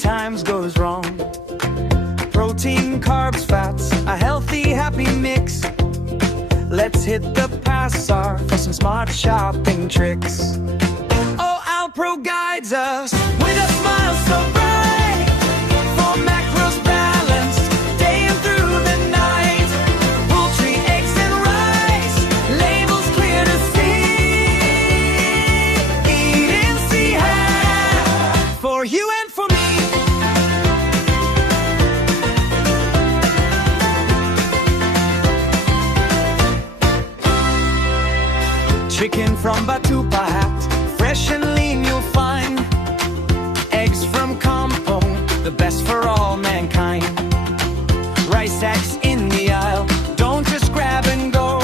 sometimes goes wrong. Protein, carbs, fats, a healthy, happy mix. Let's hit the pasar for some smart shopping tricks. Oh, Alpro guides us with a smile so bright, for macros balanced, day and through the night. Poultry, eggs and rice, labels clear to see. Eat and see how, for you and for me. Chicken from Batupahat, fresh and lean you'll find. Eggs from Kampung, the best for all mankind. Rice sacks in the aisle, don't just grab and go.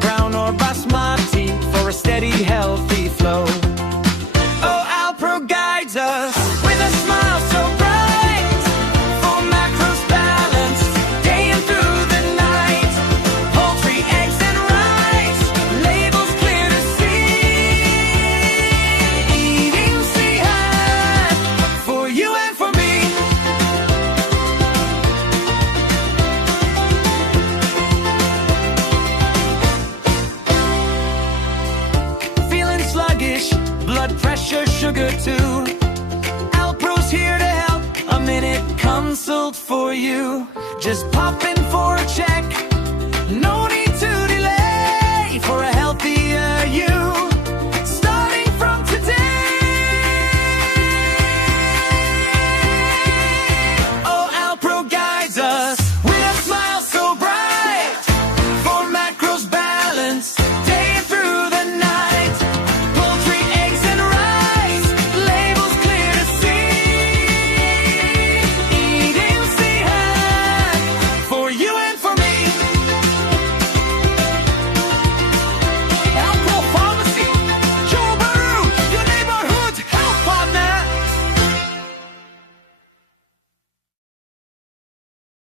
Brown or basmati for a steady, healthy flow. Oh, Alpro guides us with a smile so bright, for macros balanced, day and through the night. Poultry, eggs and rice, labels clear to see. Eating sihat, for you and for me. Feeling sluggish, blood pressure, sugar too. Alpro's here to help, a minute consult for you. Just pop in for a check.